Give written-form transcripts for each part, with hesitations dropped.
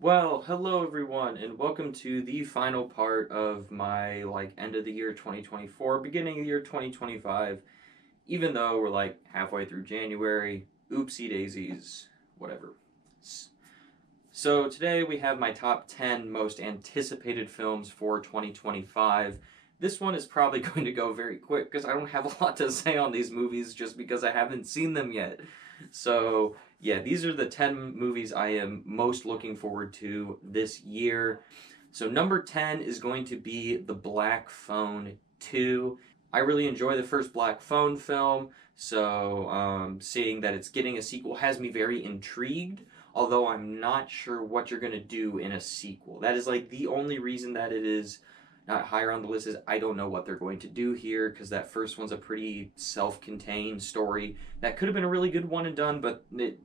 Well, hello everyone, and welcome to the final part of my end of the year 2024, beginning of the year 2025. Even though we're halfway through January, oopsie daisies, whatever. So today we have my top 10 most anticipated films for 2025. This one is probably going to go very quick because I don't have a lot to say on these movies just because I haven't seen them yet. So, yeah, these are the 10 movies I am most looking forward to this year. So, number 10 is going to be The Black Phone 2. I really enjoy the first Black Phone film, so seeing that it's getting a sequel has me very intrigued, although I'm not sure what you're going to do in a sequel. That is the only reason that it is not higher on the list is I don't know what they're going to do here because that first one's a pretty self-contained story that could have been a really good one and done, but it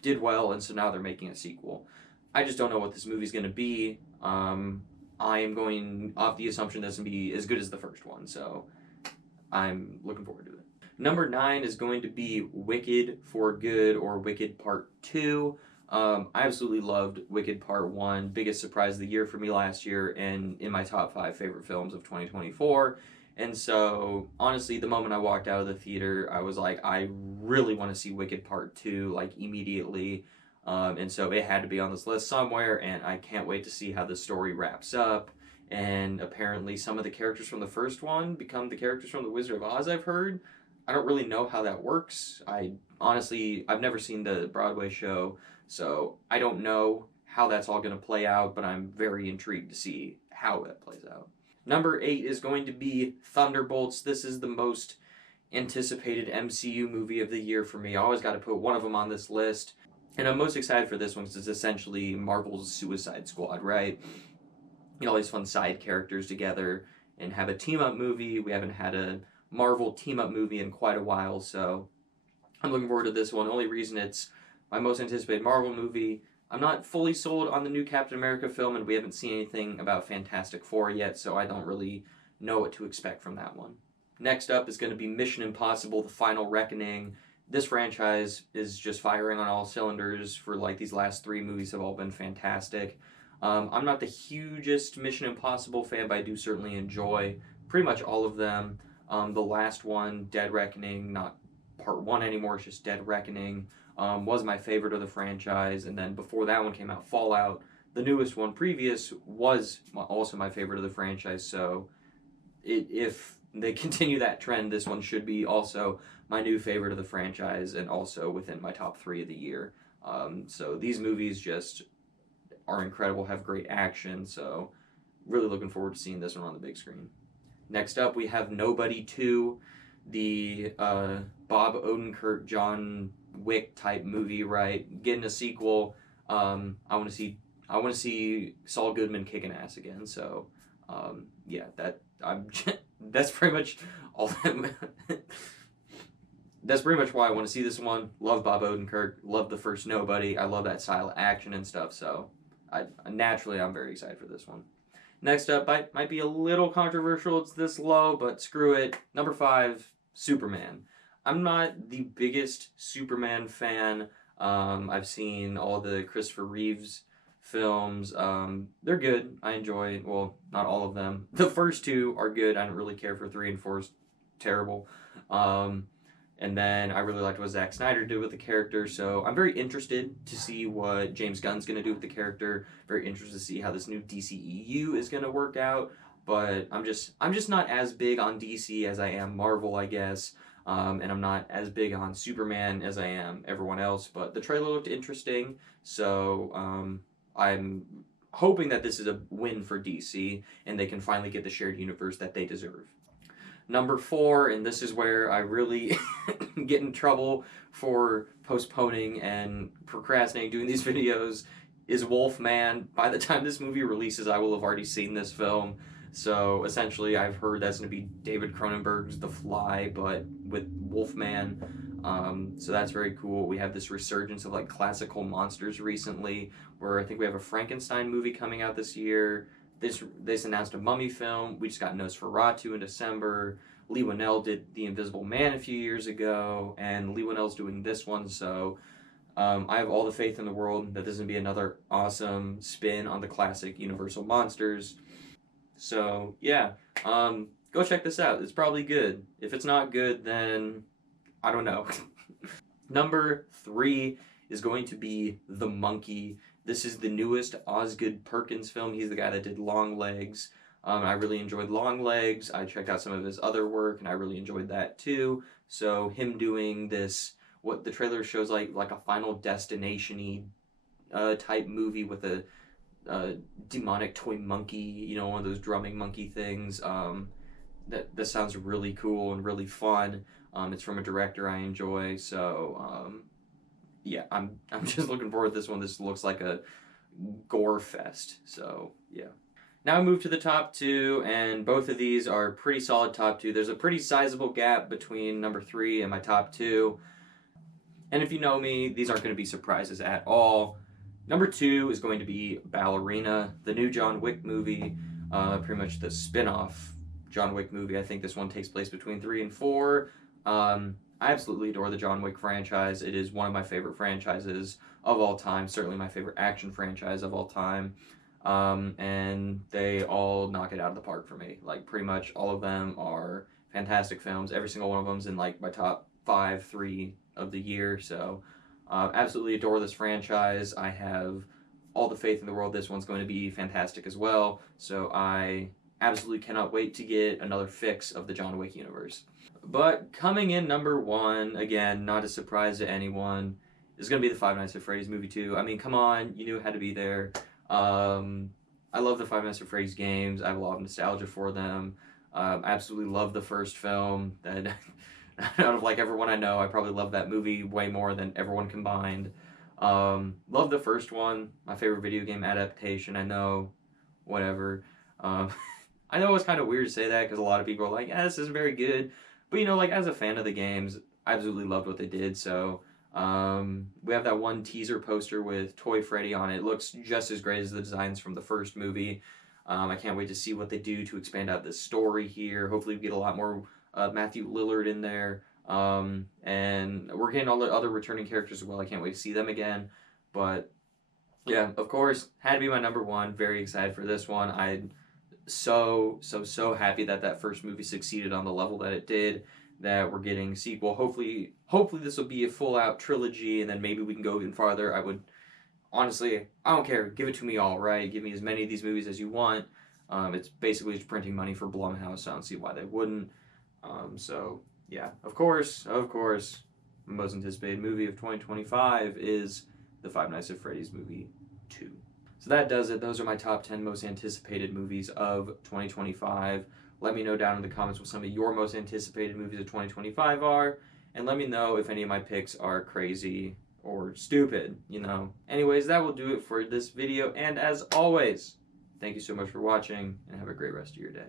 did well, and so now they're making a sequel. I just don't know what this movie's going to be. I am going off the assumption that it's going to be as good as the first one, so I'm looking forward to it. Number 9 is going to be Wicked for Good or Wicked Part 2. I absolutely loved Wicked Part 1. Biggest surprise of the year for me last year and in my top 5 favorite films of 2024. And so, honestly, the moment I walked out of the theater, I was like, I really want to see Wicked Part 2, immediately. And so it had to be on this list somewhere, and I can't wait to see how the story wraps up. And apparently, some of the characters from the first one become the characters from The Wizard of Oz, I've heard. I don't really know how that works. I've never seen the Broadway show, so I don't know how that's all going to play out, but I'm very intrigued to see how that plays out. Number 8 is going to be Thunderbolts. This is the most anticipated MCU movie of the year for me. I always got to put one of them on this list. And I'm most excited for this one because it's essentially Marvel's Suicide Squad, right? All these fun side characters together and have a team up movie. We haven't had a Marvel team up movie in quite a while, so I'm looking forward to this one. The only reason it's my most anticipated Marvel movie. I'm not fully sold on the new Captain America film, and we haven't seen anything about Fantastic Four yet, so I don't really know what to expect from that one. Next up is going to be Mission Impossible: The Final Reckoning. This franchise is just firing on all cylinders for these last 3 movies have all been fantastic. I'm not the hugest Mission Impossible fan, but I do certainly enjoy pretty much all of them. The last one, Dead Reckoning, not part 1 anymore, it's just Dead Reckoning, was my favorite of the franchise. And then before that one came out, Fallout, the newest one previous, was also my favorite of the franchise. So if they continue that trend, this one should be also my new favorite of the franchise and also within my top 3 of the year. So these movies just are incredible, have great action, so really looking forward to seeing this one on the big screen. Next up, we have Nobody 2, the Bob Odenkirk, John Wick type movie, right? Getting a sequel. I want to see Saul Goodman kicking ass again. So, yeah, that's pretty much all. That's pretty much why I want to see this one. Love Bob Odenkirk. Love the first Nobody. I love that style of action and stuff. So, naturally, I'm very excited for this one. Next up, might be a little controversial. It's this low, but screw it. Number 5, Superman. I'm not the biggest Superman fan. I've seen all the Christopher Reeves films. They're good. I enjoy, well, not all of them. The first 2 are good. I don't really care for 3 and 4 is terrible. And then I really liked what Zack Snyder did with the character, so I'm very interested to see what James Gunn's going to do with the character. Very interested to see how this new DCEU is going to work out. But I'm just not as big on DC as I am Marvel, I guess. And I'm not as big on Superman as I am everyone else. But the trailer looked interesting, so I'm hoping that this is a win for DC and they can finally get the shared universe that they deserve. Number 4, and this is where I really get in trouble for postponing and procrastinating doing these videos, is Wolfman. By the time this movie releases, I will have already seen this film. So essentially, I've heard that's going to be David Cronenberg's The Fly, but with Wolfman. So that's very cool. We have this resurgence of classical monsters recently, where I think we have a Frankenstein movie coming out this year. This announced a Mummy film. We just got Nosferatu in December. Leigh Whannell did The Invisible Man a few years ago, and Leigh Whannell's doing this one, so I have all the faith in the world that this is going to be another awesome spin on the classic Universal monsters. So, yeah, go check this out. It's probably good. If it's not good, then I don't know. Number 3 is going to be The Monkey. This is the newest Osgood Perkins film. He's the guy that did Long Legs. I really enjoyed Long Legs. I checked out some of his other work, and I really enjoyed that too. So him doing this, what the trailer shows like a Final Destination-y type movie with a demonic toy monkey, you know, one of those drumming monkey things. That sounds really cool and really fun. It's from a director I enjoy, so yeah, I'm just looking forward to this one. This looks like a gore fest, so yeah. Now I move to the top 2, and both of these are pretty solid top 2. There's a pretty sizable gap between number 3 and my top 2. And if you know me, these aren't going to be surprises at all. Number 2 is going to be Ballerina, the new John Wick movie, pretty much the spin-off John Wick movie. I think this one takes place between 3 and 4. I absolutely adore the John Wick franchise. It is one of my favorite franchises of all time, certainly my favorite action franchise of all time. And they all knock it out of the park for me. Like, pretty much all of them are fantastic films. Every single one of them's in like my top 3 of the year. So absolutely adore this franchise. I have all the faith in the world this one's going to be fantastic as well. So I absolutely cannot wait to get another fix of the John Wick universe. But coming in number 1, again, not a surprise to anyone, is going to be the Five Nights at Freddy's movie 2. I mean, come on, you knew it had to be there. I love the Five Nights at Freddy's games. I have a lot of nostalgia for them. I absolutely love the first film. That out of like everyone I know, I probably love that movie way more than everyone combined. Love the first one. My favorite video game adaptation. I know, whatever. I know it's kind of weird to say that because a lot of people are like, yeah, this isn't very good. But, you know, like, as a fan of the games, I absolutely loved what they did. So, we have that one teaser poster with Toy Freddy on it. It looks just as great as the designs from the first movie. I can't wait to see what they do to expand out this story here. Hopefully we get a lot more Matthew Lillard in there. And we're getting all the other returning characters as well. I can't wait to see them again. But, yeah, of course, had to be my number 1. Very excited for this one. I'm so happy that that first movie succeeded on the level that it did, that we're getting a sequel. Hopefully this will be a full out trilogy, and then maybe we can go even farther. I would, honestly, I don't care. Give it to me all, right? Give me as many of these movies as you want. It's basically just printing money for Blumhouse, so I don't see why they wouldn't. So, yeah, of course, my most anticipated movie of 2025 is the Five Nights at Freddy's movie 2. So that does it. Those are my top 10 most anticipated movies of 2025. Let me know down in the comments what some of your most anticipated movies of 2025 are, and let me know if any of my picks are crazy or stupid, you know. Anyways, that will do it for this video, and as always, thank you so much for watching, and have a great rest of your day.